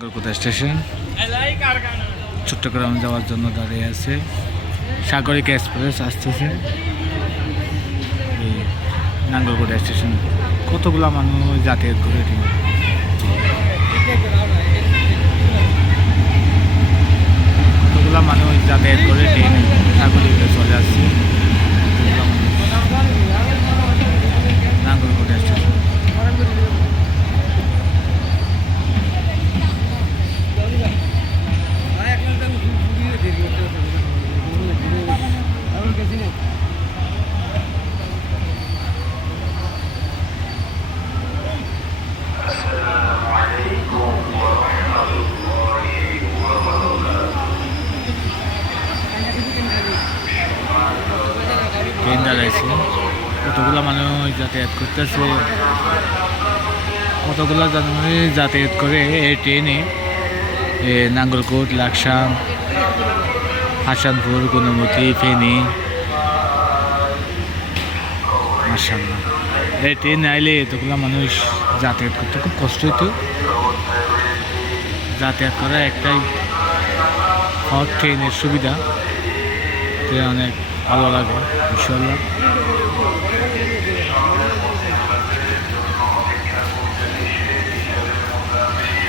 Kolkata station Chittagong যাওয়ার জন্য দাঁড়িয়ে আছে। সাগরিক এক্সপ্রেস আসতেছে। এই নাঙ্গলকোটা স্টেশন কতগুলা মানুষ যাতায়াত করে ঠিক কতগুলা মানুষ যাতায়াত করে ট্রেনে সাগরিকে চলে আসছে। নাঙ্গলকোটা স্টেশন ট্রেন দাঁড়াইছে। কতগুলা মানুষ যাতায়াত করতেছে, কতগুলা মানুষ যাতায়াত করে এই ট্রেনে। নাঙ্গলকোট, লাকসাম, হাসানপুর, গুণমতি, ফেনী। মাশাআল্লাহ, এই ট্রেন আইলে এতগুলা মানুষ যাতায়াত করতে খুব কষ্ট হইতো। যাতায়াত করা একটাই হট ট্রেনের সুবিধা, ট্রেন অনেক ভালো লাগে ইনশাআল্লাহ।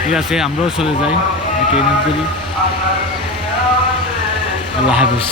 ঠিক আছে, আমরাও চলে যাই ট্রেনের দিকে। আল্লাহ হাফিজ।